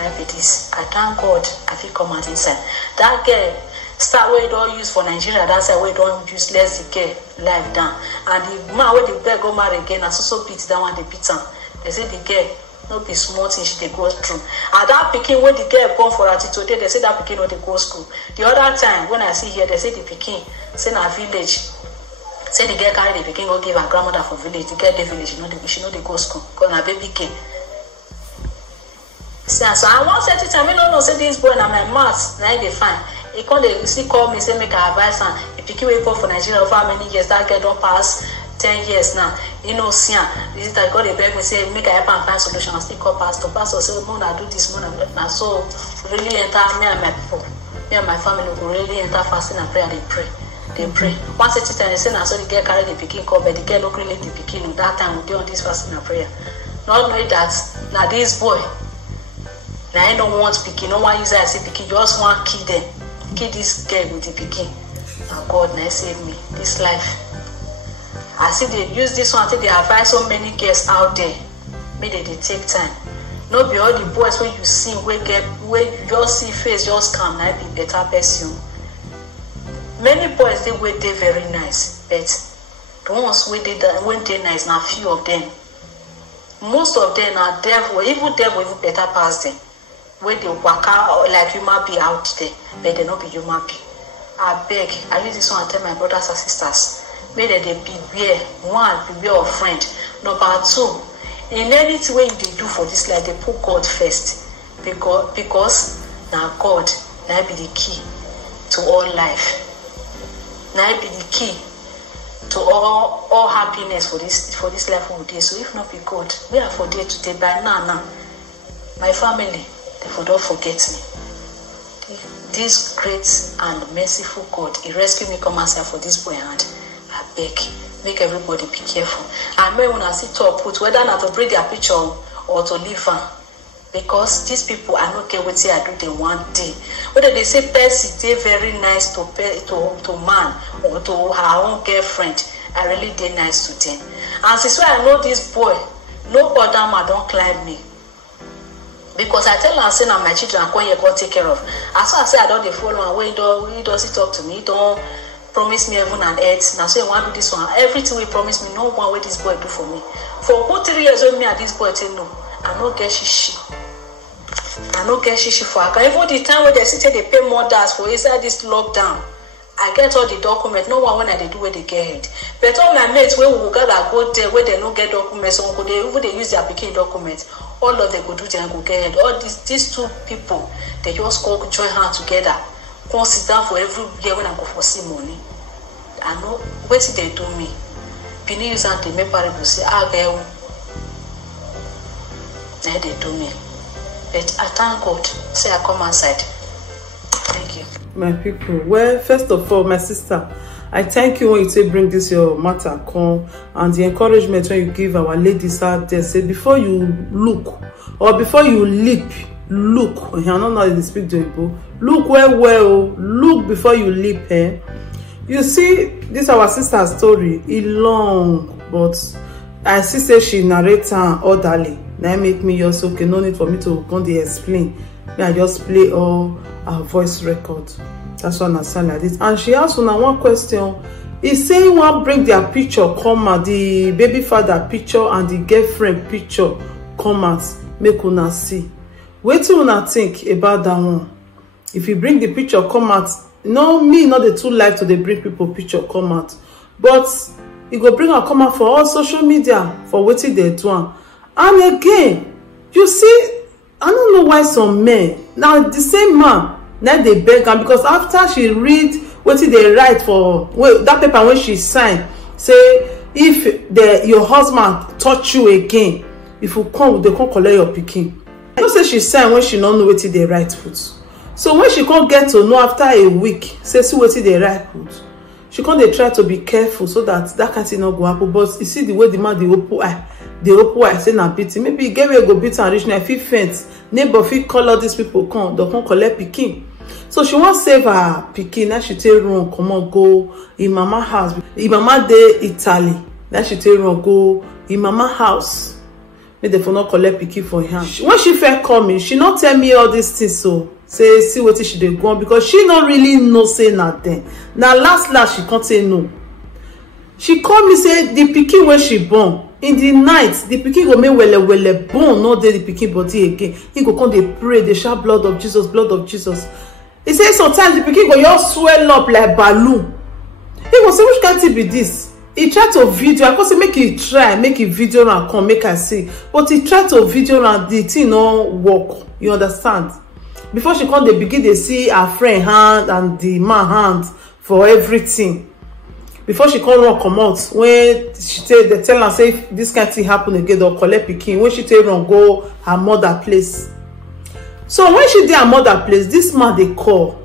That be this. I thank God I feel come out inside. That girl, start where you don't use for Nigeria, that's why we don't use less the girl life down. And the man where the girl go marry again, and so beat that one, they beat him. They say the girl, no be small thing she dey go through. And that pikin when the girl born for her today, they say that pikin no dey go school. The other time when I see here, they say the pikin say na village. Say the girl carry the pikin go give her grandmother for village. The girl dey village, she no dey go school. Cause na baby girl. So I want certain time, I don't know say this boy na my maths, na they fine. He come dey still call me say make I advise am. The pikin wey born for Nigeria over how many years that girl don pass 10 years now. You know, see, this is that God they beg me say make I help and find solution. I still call pastor. Pastor say, "Mona do this, Mona." And so really enter me and my people, me and my family will really enter fasting and prayer. They pray, they pray. Once a time they say, "Now so the girl carry the pikin come, but the girl don't really the pikin." That time we do on this fasting and prayer. Not knowing that now this boy, now I don't want pikin. No one use I say pikin. Just want kill them, kill this girl with the pikin. Now God, now save me this life. I see they use this one, I think they advise so many girls out there. Maybe they take time. Not be all the boys when you see, where you just see face, just come, now be better person. Many boys, they were they very nice, but the ones when they nice, now few of them. Most of them are devil, even better pass them. Where they work out like human be out there, but they not be human be. I beg, I use this one to tell my brothers and sisters. May they beware. One, beware of friend. Number two, in anything way they do for this life, they put God first. Because now God, now be the key to all life. Now be the key to all happiness for this life of day. So if not be God, we are for day today by now. My family, therefore don't forget me. This great and merciful God, He rescued me come outside for this boy hand. I beg, make everybody be careful. I may when I see top put whether not to bring their picture or to leave her. Because these people are not care what I do they one day. Whether they say Percy, they very nice to man or to her own girlfriend. I really did nice to them. And since I know this boy, no other man don't climb me. Because I tell her, say now my children are going to take care of. As I say I don't follow and he doesn't talk to me, he don't promise me heaven and earth. Now say I want to do this one. Everything we promise me, no one way this boy do for me. For good 3 years with me and this boy tell no, I don't get shishi. I don't get shishi for her. Even the time when they sit they pay more dollars for inside this lockdown. I get all the documents. No one when I do where they get it. But all my mates where we gotta go there where they don't get documents, so they use their picking documents. All of them go do them go get it. All these two people, they just go join hands together. Come sit down for every year when I go for see money. I know what they do me. Pini use and they make parable say, girl. Now they do me. But I thank God. Say I come outside. Thank you. My people, well, first of all, my sister, I thank you when you say bring this your matter come and the encouragement when you give our ladies out there. Say before you look or before you leap, look. I don't know how they speak to people. Look well, look before you leap. You see, this our sister's story. It's long, but I see say she narrates her orderly. Now make me just okay. No need for me to go and explain. I just play all her voice record. That's why I sound like this. And she asked one question. He say he want bring their picture come out, the baby father picture and the girlfriend picture come out, make una see. Wait till una think about that one. If you bring the picture come out, no, me not the too like to they bring people picture come out. But e go bring am come out for all social media for wetin dem do am. And again, you see, I don't know why some men, now the same man na dey beg am, because after she read wetin dey write for that paper when she sign, say if your husband touch you again, if you come, they come collect your pikin. You know say she sign when she no know wetin dey write put. So when she come get to know after a week, say see wetin dey write put, she come dey try to be careful so that kind thing no go happen. But you see the way the man dey open eye say na beating. Maybe e get where go beat am reach now, fit faint, neighbor fit call all these people come, they come collect pikin. So she wan save her pikin. Now she take run comot go im mama house. Im mama dey Italy. Now she take run go im mama house make dem for not collect pikin for her. When she first call me, she not tell me all these things. So say see wetin she dey go on, because she no really know say na then. Na last she can't say no. She call me say the pikin wey she born in the night, the pikin go make wele born no dey the pikin body again. He go come dey pray, dey shout blood of Jesus, blood of Jesus. He say sometimes the pikin go just swell up like balloon. He go say which kind thing be this? He try to video. I go say make he try, make he video and come make I see. But he try to video and the thing no work. You understand? Before she come, they begin, they see her friend hand and the man hand for everything. Before she come run come out, when she they tell her say if this kind of thing happen again, they'll collect pikin. When she take run go her mother place. So when she did her mother place, this man they call,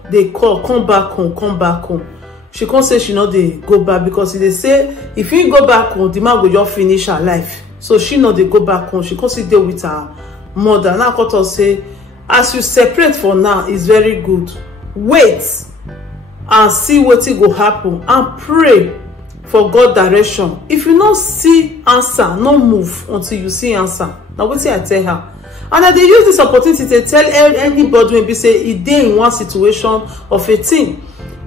come back home. She can't say she know they go back, because they say if you go back home, the man will just finish her life. So she know they go back home. She can't sit there with her mother. Now I got say, as you separate for now, it's very good. Wait and see what it will happen, and pray for God direction. If you don't see answer, no move until you see answer. Now what I tell her. And they use this opportunity to tell anybody when be say if they in one situation of a thing.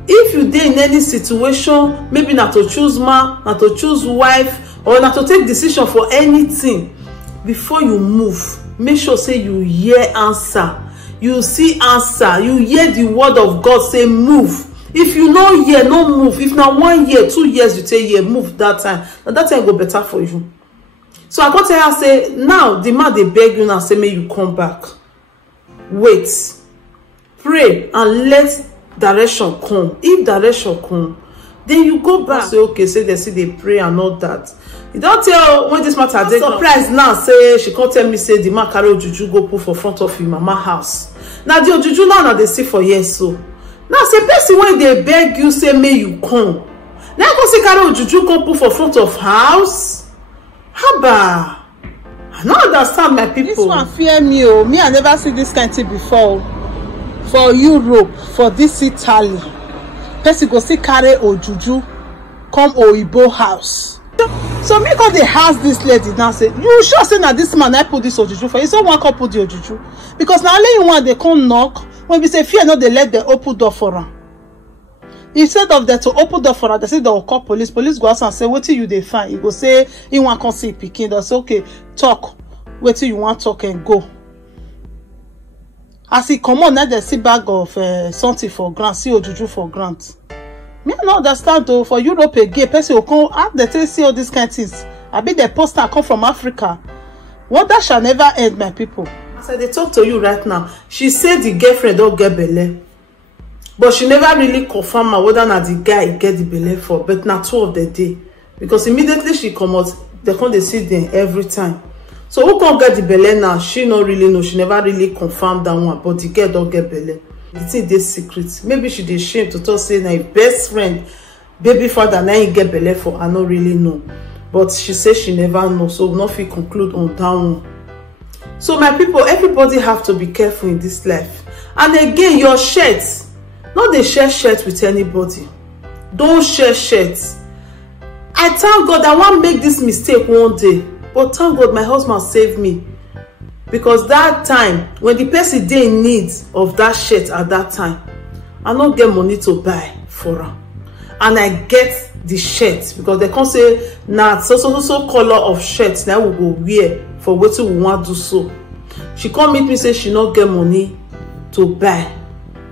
If you dey in any situation, maybe not to choose man, not to choose wife, or not to take decision for anything, before you move, make sure say you hear answer, you see answer, you hear the word of God say move. If you no hear, no move. If not 1 year, 2 years, you take year, move that time. Now that time go better for you. So I go tell her say, now the man they beg you now say may you come back. Wait, pray and let direction come. If direction come, then you go back. Say okay, say they see they pray and all that. You don't tell when this matter dey surprise now. Say she can't tell me say the man carry ojuju go put for front of your mama house. Now the ojuju now they see for years. So now say person when they beg you say may you come. Now go see carry ojuju go put for front of house. Haba, I don't understand my people. This one fear me. Oh, me I never see this kind of thing before. For Europe, for this Italy, person go see carry ojuju come Oyibo house. So me go dey house this lady now say, you sure say na this man I put this ojuju for you? So one come put the ojuju, because now only you want they come knock. When we say fear, no they let the open door for her. Instead of them to open door for her, they say they will call police. Police go out and say, what till you they find? You go say you want come see pikin. They say okay, talk. Wait till you want talk and go. As he come on, now they see bag of something for grant, see ojuju for grant. Me I don't understand though. For Europe again, person will come out they see all these kind of things. I bet the poster come from Africa. What that shall never end, my people. As I dey talk to you right now, she said the girlfriend don't get belle, but she never really confirm whether na the guy get the belle for. But na 2 of the day, because immediately she come out, they come they see them every time. So who can't get the belle now? She no really know. She never really confirmed that one. But the girl don't get belle. The thing dey secret. Maybe she dey shame to talk say na best friend, baby father na he get belle for. I no really know. But she says she never know. So we no fit conclude on that one. So my people, everybody have to be careful in this life. And again, your shirts, not dey share shirts with anybody. Don't share shirts. I thank God I won't make this mistake one day. But thank God my husband saved me, because that time when the person dey in need of that shirt at that time, I don't get money to buy for her, and I get the shirt because they can't say nah so color of shirt now we go wear for what we want to do. So she come meet me say she not get money to buy,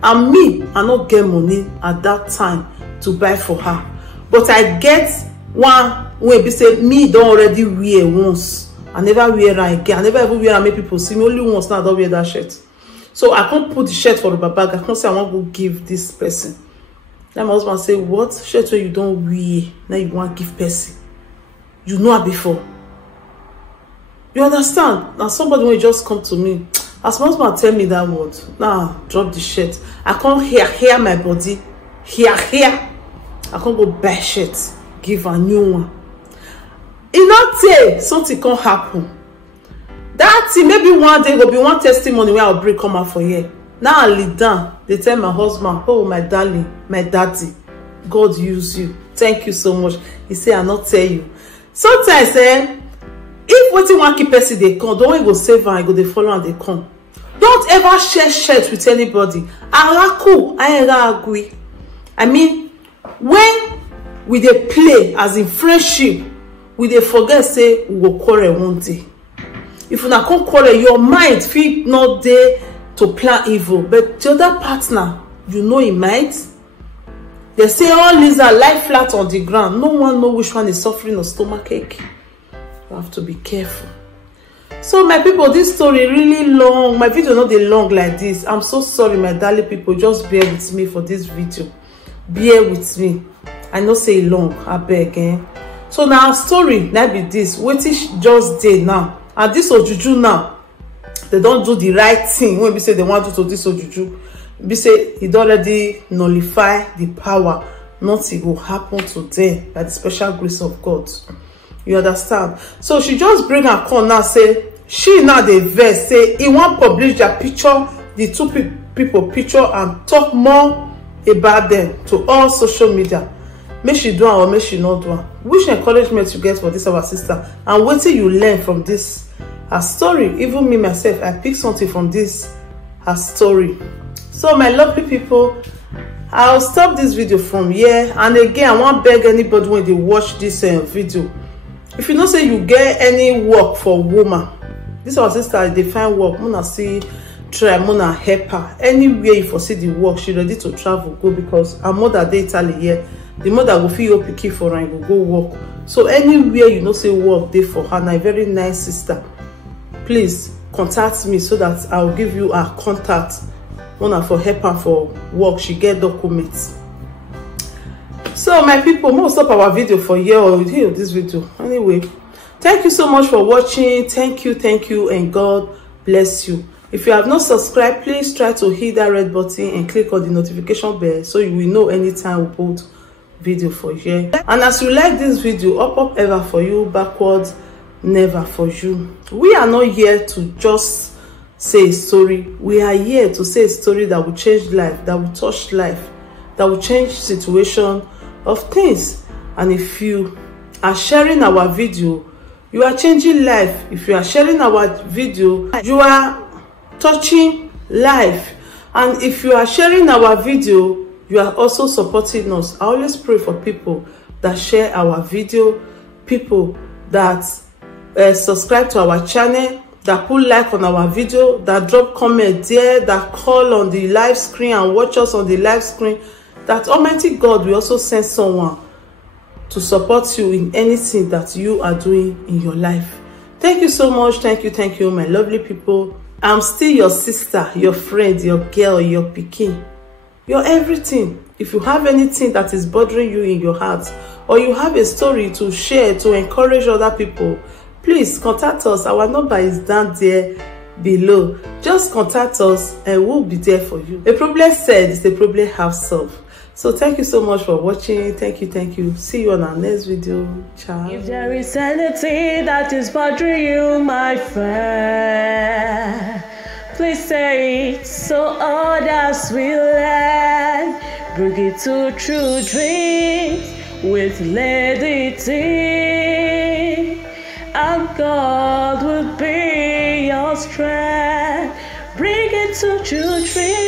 and me I not get money at that time to buy for her, but I get one wey be say me don already wear once. I never wear am again. I never even wear am make people see me. Only once now I don wear that shirt. So I can't put the shirt for the bag. I can't say I want to go give this person. Then my husband say, what? Shirt where you don't wear, now you want to give person. You know her before. You understand? Now somebody will just come to me. As my husband tell me that word, now drop the shirt. I can't hear my body. Here. I can't go buy shirt, give a new one. It not say something can happen. That thing, maybe one day will be one testimony where I'll break come out for here. Now I lead down. They tell my husband, oh my darling, my daddy, God use you. Thank you so much. He say I not tell you. Sometimes if what you want keep person they come, don't go save and go they follow and they come. Don't ever share shirt with anybody. Araku, I agree. I mean, when we they play as in friendship, we they forget say we will quarrel one day. If you not come quarrel, your mind feel not there to plan evil, but the other partner, you know he might. They say all lizards lie flat on the ground. No one know which one is suffering a stomach ache. You have to be careful. So my people, this story really long. My video not dey long like this. I'm so sorry, my darling people. Just bear with me for this video. Bear with me. I know say long. I beg. So now our story now be this. Wetin just did now, and this ojuju now, they don't do the right thing. When we say they want to do this ojuju, we say it already nullify the power. Nothing will happen to them by the special grace of God. You understand? So she just bring her call now, say she now the verse say he won't publish their picture, the two people picture, and talk more about them to all social media. Make she do it or make she not do it. Which encouragement you get for this our sister, and what you learn from this her story? Even me myself, I pick something from this her story. So my lovely people, I'll stop this video from here. And again, I won't beg anybody when they watch this video, if you know say you get any work for woman, this our sister they find work, muna see try, muna help her anywhere. You foresee the work, she ready to travel go, because her mother dey Italy here. The mother will feel your picky for her and go work. So anywhere you know say work dey for her, na a very nice sister. Please contact me so that I will give you her contact. One for help her for work, she get documents. So my people, we'll stop our video for here or here this video. Anyway, thank you so much for watching. Thank you, and God bless you. If you have not subscribed, please try to hit that red button and click on the notification bell so you will know anytime we put video for here. And as you like this video, up ever for you, backwards never for you. We are not here to just say a story. We are here to say a story that will change life, that will touch life, that will change situation of things. And if you are sharing our video, you are changing life. If you are sharing our video, you are touching life. And if you are sharing our video, you are also supporting us. I always pray for people that share our video, people that subscribe to our channel, that put like on our video, that drop comment there, that call on the live screen and watch us on the live screen. That Almighty God will also send someone to support you in anything that you are doing in your life. Thank you so much. Thank you, my lovely people. I'm still your sister, your friend, your girl, your pikin, your everything. If you have anything that is bothering you in your heart, or you have a story to share to encourage other people, please contact us. Our number is down there below. Just contact us and we'll be there for you. A problem said is a problem half solved. So thank you so much for watching. Thank you. See you on our next video. Ciao. If there is anything that is bothering you, my friend, please say it so others will learn. Bring it to true dreams with Lady T, and God will be your strength. Bring it to true dreams.